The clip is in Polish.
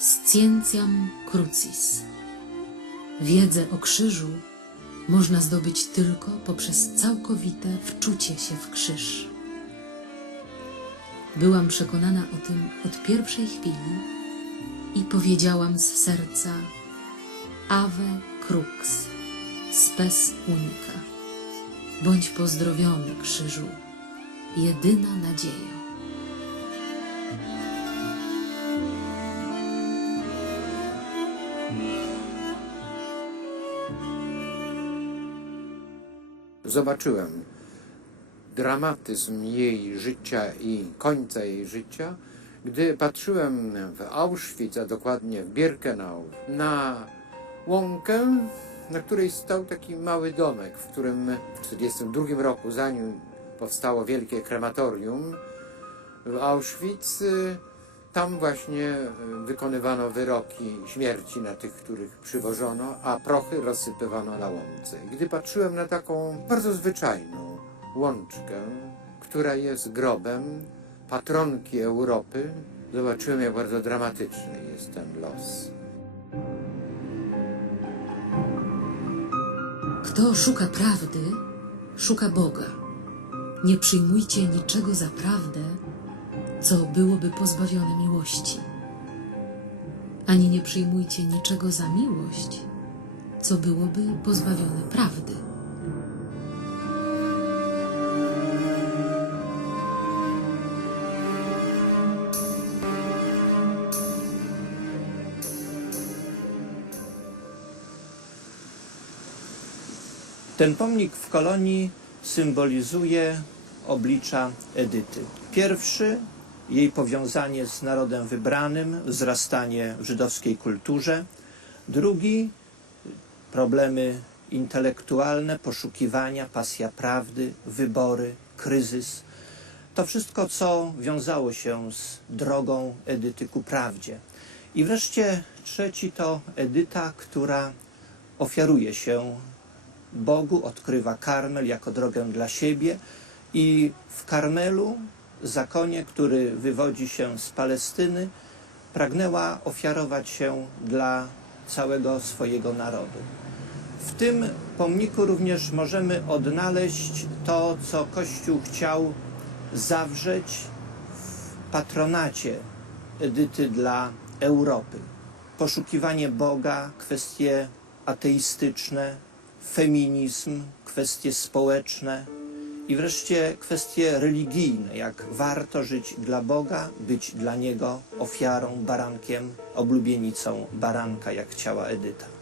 Scientiam crucis. Wiedzę o krzyżu można zdobyć tylko poprzez całkowite wczucie się w krzyż. Byłam przekonana o tym od pierwszej chwili i powiedziałam z serca Ave crux, spes unica. Bądź pozdrowiony, krzyżu, jedyna nadzieja. Zobaczyłem dramatyzm jej życia i końca jej życia, gdy patrzyłem w Auschwitz, a dokładnie w Birkenau, na łąkę, na której stał taki mały domek, w którym w 1942 roku, zanim powstało wielkie krematorium w Auschwitz, tam właśnie y, wykonywano wyroki śmierci na tych, których przywożono, a prochy rozsypywano na łące. Gdy patrzyłem na taką bardzo zwyczajną łączkę, która jest grobem patronki Europy, zobaczyłem, jak bardzo dramatyczny jest ten los. Kto szuka prawdy, szuka Boga. Nie przyjmujcie niczego za prawdę, co byłoby pozbawione miłości. Ani nie przyjmujcie niczego za miłość, co byłoby pozbawione prawdy. Ten pomnik w kolonii symbolizuje oblicza Edyty. Pierwszy jej powiązanie z narodem wybranym, wzrastanie w żydowskiej kulturze. Drugi problemy intelektualne, poszukiwania, pasja prawdy, wybory, kryzys. To wszystko, co wiązało się z drogą Edyty ku prawdzie. I wreszcie trzeci to Edyta, która ofiaruje się Bogu, odkrywa Karmel jako drogę dla siebie i w Karmelu, zakonie, który wywodzi się z Palestyny, pragnęła ofiarować się dla całego swojego narodu. W tym pomniku również możemy odnaleźć to, co Kościół chciał zawrzeć w patronacie Edyty dla Europy. Poszukiwanie Boga, kwestie ateistyczne, feminizm, kwestie społeczne i wreszcie kwestie religijne, jak warto żyć dla Boga, być dla Niego ofiarą, barankiem, oblubienicą baranka, jak chciała Edyta.